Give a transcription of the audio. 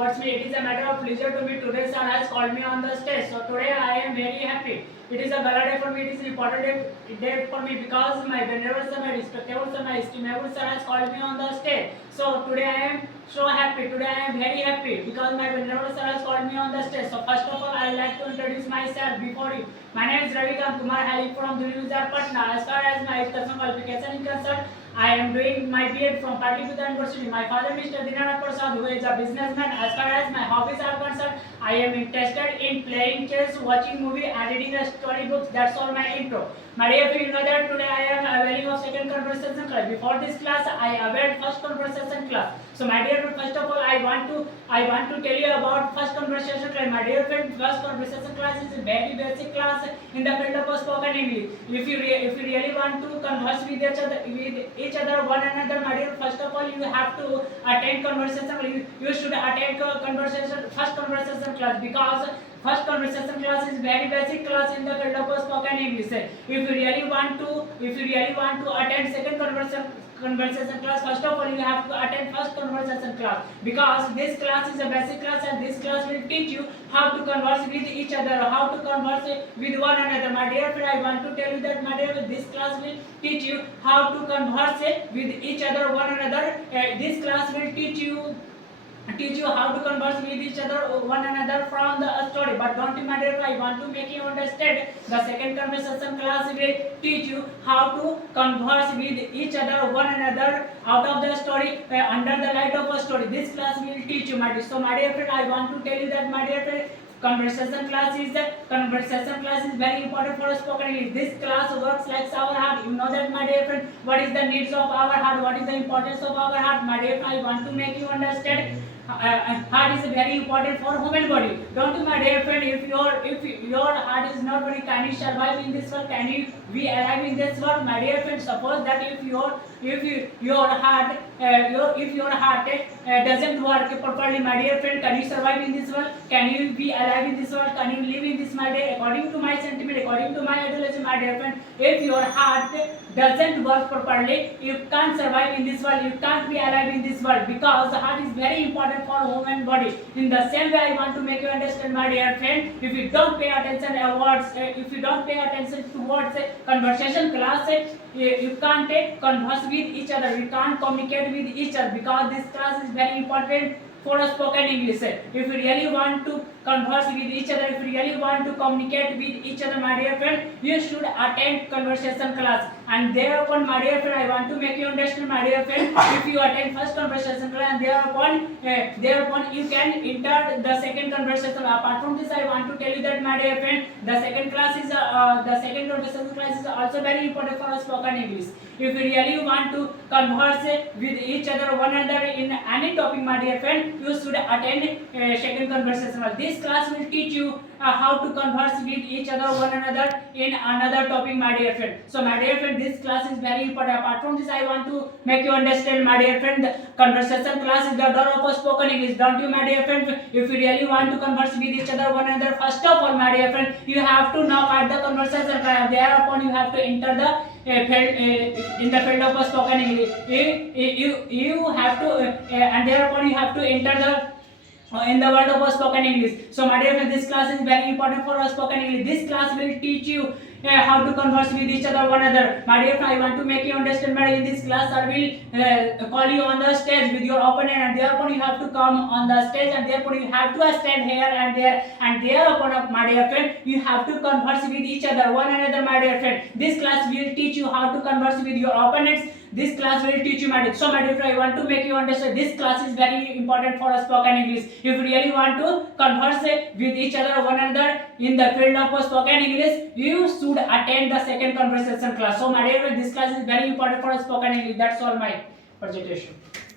towards me. It is a matter of pleasure to me. Today sir has called me on the stage. So today I am very happy. It is a gala day for me. It is an important day for me because my venerable sir, my respectable sir, my estimable sir has called me on the stage. So today I am so happy. Today I am very happy because my venerable sir has called me on the stage. So first of all, I would like to introduce myself before you. My name is Ravikant Kumar, hailing from Dhulivizar, Patna. As far as my educational qualification is concerned, I am doing my B.Ed from Patliputra University. My father, Mr. Dinanath Prasad, who is a businessman. As far as my hobbies are concerned, I am interested in playing chess, watching movie, and reading the storybooks. That's all my intro. My dear friends, you know that today I am availing of second conversation class. Before this class, I availed first conversation class. So my dear friend, first of all, I want to tell you about first conversation class. My dear friend, first conversation class is a very basic class in the field of spoken English. If you really want to converse with each other one another, my dear, first of all you have to attend conversation. You should attend first conversation class because first conversation class is very basic class in the field of spoken English. If you really want to attend second conversation class, first of all you have to attend first conversation class because this class is a basic class and this class will teach you how to converse with each other, how to converse with one another. My dear friend, I want to tell you that, my dear friend, this class will teach you how to converse with each other, one another. This class will teach you how to converse with each other, one another from the story. But don't you, my dear friend, I want to make you understand the second conversation class will teach you how to converse with each other, one another out of the story, under the light of a story. This class will teach you, my dear. So my dear friend, I want to tell you that, my dear friend, conversation class is very important for spoken English. This class works like our heart. You know that, my dear friend, what is the needs of our heart, what is the importance of our heart. My dear friend, I want to make you understand heart is very important for human body. Don't you, my dear friend, if your heart is not very, can you survive in this world, can you be alive in this world? My dear friend, suppose that if your heart doesn't work properly, my dear friend, can you survive in this world, can you be alive in this world, can you live in this, my dear? According to my sentiment, according to my ideology, my dear friend, if your heart doesn't work properly, you can't survive in this world, you can't be alive in this world, because the heart is very important for human body. In the same way, I want to make you understand, my dear friend, if you don't pay attention towards conversation class, you can't converse with each other, you can't communicate with each other, because this class is very important for a spoken English. If you really want to converse with each other, if you really want to communicate with each other, my dear friend, you should attend conversation class. And thereupon, my dear friend, I want to make you understand, my dear friend, if you attend first conversation class, and thereupon you can enter the second conversation. Apart from this, I want to tell you that, my dear friend, the second conversation class is also very important for a spoken English. If you really want to converse with each other, one another in any topic, my dear friend, you should attend second conversation. This class will teach you how to converse with each other, one another in another topic, my dear friend. So, my dear friend, this class is very important. Apart from this, I want to make you understand, my dear friend, the conversation class is the door of a spoken English. Don't you, my dear friend? If you really want to converse with each other, one another, first of all, my dear friend, you have to knock at the conversation class. Thereupon, you have to enter the in the field of spoken English. You have to and thereupon you have to enter the in the world of spoken English. So, my dear friend, this class is very important for spoken English. This class will teach you how to converse with each other, one another. My dear friend, I want to make you understand, but in this class I will call you on the stage with your open hand, and thereupon you have to come on the stage, and thereupon you have to stand here and there, and thereupon, my dear friend, you have to converse with each other, one another, my dear friend. This class will teach you how to converse with your opponents. This class will teach you, my dear. So, my dear friend, I want to make you understand this class is very important for spoken English. If you really want to converse with each other, one another in the field of spoken English, you should attend the second conversation class. So, my dear friend, this class is very important for spoken English. That's all my presentation.